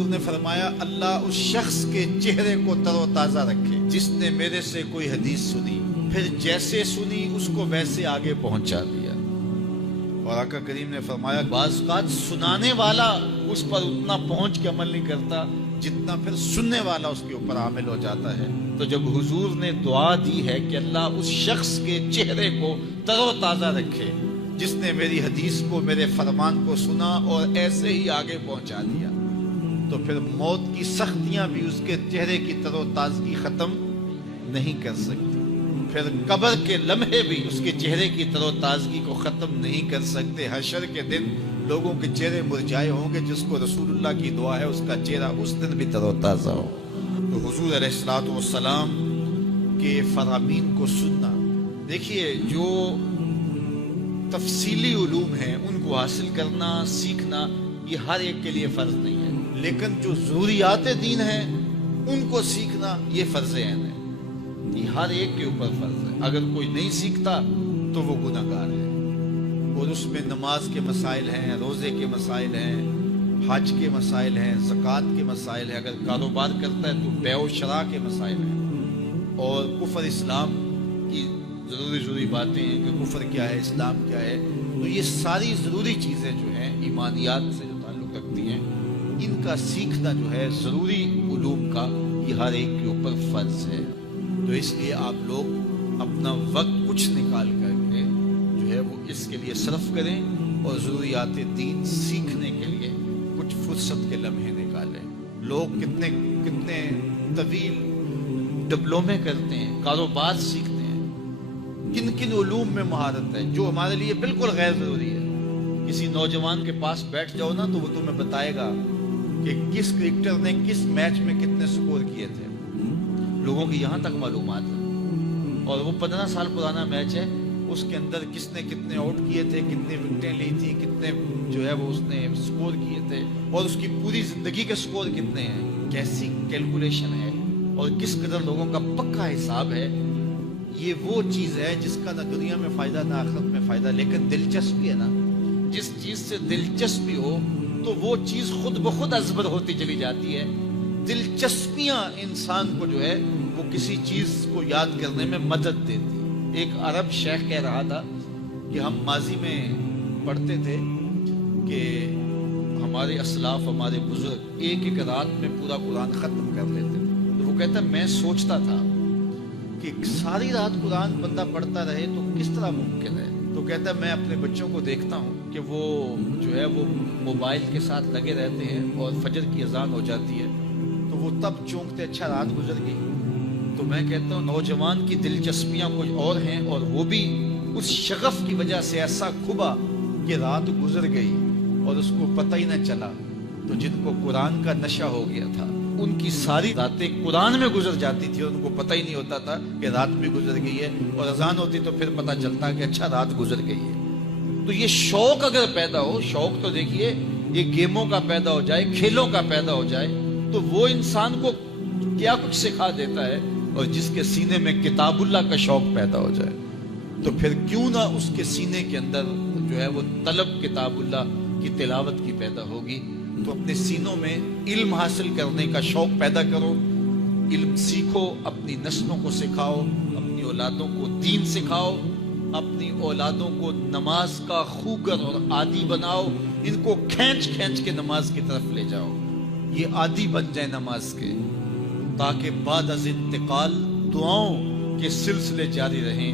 حضور نے فرمایا اللہ اس شخص کے چہرے کو تر و تازہ رکھے جس نے میرے سے کوئی حدیث سنی، پھر جیسے سنی اس کو ویسے آگے پہنچا دیا۔ اور آقا کریم نے فرمایا بعض اوقات سنانے والا اس پر اتنا پہنچ کے عمل نہیں کرتا جتنا پھر سننے والا اس کے اوپر عامل ہو جاتا ہے۔ تو جب حضور نے دعا دی ہے کہ اللہ اس شخص کے چہرے کو تر و تازہ رکھے جس نے میری حدیث کو، میرے فرمان کو سنا اور ایسے ہی آگے پہنچا دیا، تو پھر موت کی سختیاں بھی اس کے چہرے کی تر و تازگی ختم نہیں کر سکتی، پھر قبر کے لمحے بھی اس کے چہرے کی تر و تازگی کو ختم نہیں کر سکتے۔ حشر کے دن لوگوں کے چہرے مرجھائے ہوں گے، جس کو رسول اللہ کی دعا ہے اس کا چہرہ اس دن بھی تر و تازہ ہو۔ تو حضور علیہ الصلوۃ والسلام کے فرامین کو سننا، دیکھیے جو تفصیلی علوم ہیں ان کو حاصل کرنا، سیکھنا یہ ہر ایک کے لیے فرض نہیں ہے، لیکن جو ضروریات دین ہیں ان کو سیکھنا یہ فرض عین ہے، یہ ہر ایک کے اوپر فرض ہے۔ اگر کوئی نہیں سیکھتا تو وہ گناہ گار ہے، اور اس میں نماز کے مسائل ہیں، روزے کے مسائل ہیں، حج کے مسائل ہیں، زکوٰۃ کے مسائل ہیں، اگر کاروبار کرتا ہے تو بیع و شراء کے مسائل ہیں، اور کفر اسلام کی ضروری باتیں ہیں کہ کفر کیا ہے، اسلام کیا ہے۔ تو یہ ساری ضروری چیزیں جو ہیں ایمانیات سے جو تعلق رکھتی ہیں، ان کا سیکھنا جو ہے ضروری علوم کا یہ ہر ایک کے اوپر فرض ہے۔ تو اس لیے آپ لوگ اپنا وقت کچھ نکال کر کے جو ہے وہ اس کے لیے صرف کریں، اور ضروریات دین سیکھنے کے لیے کچھ فرصت کے لمحے نکالیں۔ لوگ کتنے طویل ڈپلومے کرتے ہیں، کاروبار سیکھتے ہیں، کن علوم میں مہارت ہے جو ہمارے لیے بالکل غیر ضروری ہے۔ کسی نوجوان کے پاس بیٹھ جاؤ نا تو وہ تمہیں بتائے گا کہ کس کرکٹر نے کس میچ میں کتنے سکور کیے تھے، لوگوں کی یہاں تک معلومات ہے، اور وہ 15 سال پرانا میچ ہے، اس کے اندر کس نے کتنے آؤٹ کیے تھے، کتنے وکٹیں لی تھی، کتنے جو ہے وہ اس نے سکور کیے تھے، اور اس کی پوری زندگی کے سکور کتنے ہیں، کیسی کیلکولیشن ہے، اور کس قدر لوگوں کا پکا حساب ہے۔ یہ وہ چیز ہے جس کا نہ دنیا میں فائدہ نہ آخرت میں فائدہ، لیکن دلچسپی ہے نا، جس چیز سے دلچسپی ہو تو وہ چیز خود بخود ازبر ہوتی چلی جاتی ہے۔ دلچسپیاں انسان کو جو ہے وہ کسی چیز کو یاد کرنے میں مدد دیتی۔ ایک عرب شیخ کہہ رہا تھا کہ ہم ماضی میں پڑھتے تھے کہ ہمارے اسلاف، ہمارے بزرگ ایک رات میں پورا قرآن ختم کر لیتے تھے۔ تو وہ کہتا ہے میں سوچتا تھا کہ ساری رات قرآن بندہ پڑھتا رہے تو کس طرح ممکن ہے؟ تو کہتا ہے میں اپنے بچوں کو دیکھتا ہوں کہ وہ جو ہے وہ موبائل کے ساتھ لگے رہتے ہیں، اور فجر کی اذان ہو جاتی ہے تو وہ تب چونکتے اچھا رات گزر گئی۔ تو میں کہتا ہوں نوجوان کی دلچسپیاں کچھ اور ہیں، اور وہ بھی اس شغف کی وجہ سے ایسا کھبا کہ رات گزر گئی اور اس کو پتہ ہی نہ چلا۔ تو جن کو قرآن کا نشہ ہو گیا تھا ان کی ساری راتیں قرآن میں گزر جاتی تھی، اور ان کو پتہ ہی نہیں ہوتا تھا کہ رات بھی گزر گئی ہے، اور اذان ہوتی تو پھر پتہ چلتا کہ اچھا رات گزر گئی ہے۔ تو یہ شوق اگر پیدا ہو، شوق تو دیکھیے یہ گیموں کا پیدا ہو جائے، کھیلوں کا پیدا ہو جائے، تو وہ انسان کو کیا کچھ سکھا دیتا ہے۔ اور جس کے سینے میں کتاب اللہ کا شوق پیدا ہو جائے تو پھر کیوں نہ اس کے سینے کے اندر جو ہے وہ طلب کتاب اللہ کی تلاوت کی پیدا ہوگی۔ تو اپنے سینوں میں علم حاصل کرنے کا شوق پیدا کرو، علم سیکھو، اپنی نسلوں کو سکھاؤ، اپنی اولادوں کو دین سکھاؤ، اپنی اولادوں کو نماز کا خوگر اور عادی بناؤ، ان کو کھینچ کھینچ کے نماز کی طرف لے جاؤ، یہ عادی بن جائے نماز کے، تاکہ بعد از انتقال دعاؤں کے سلسلے جاری رہیں۔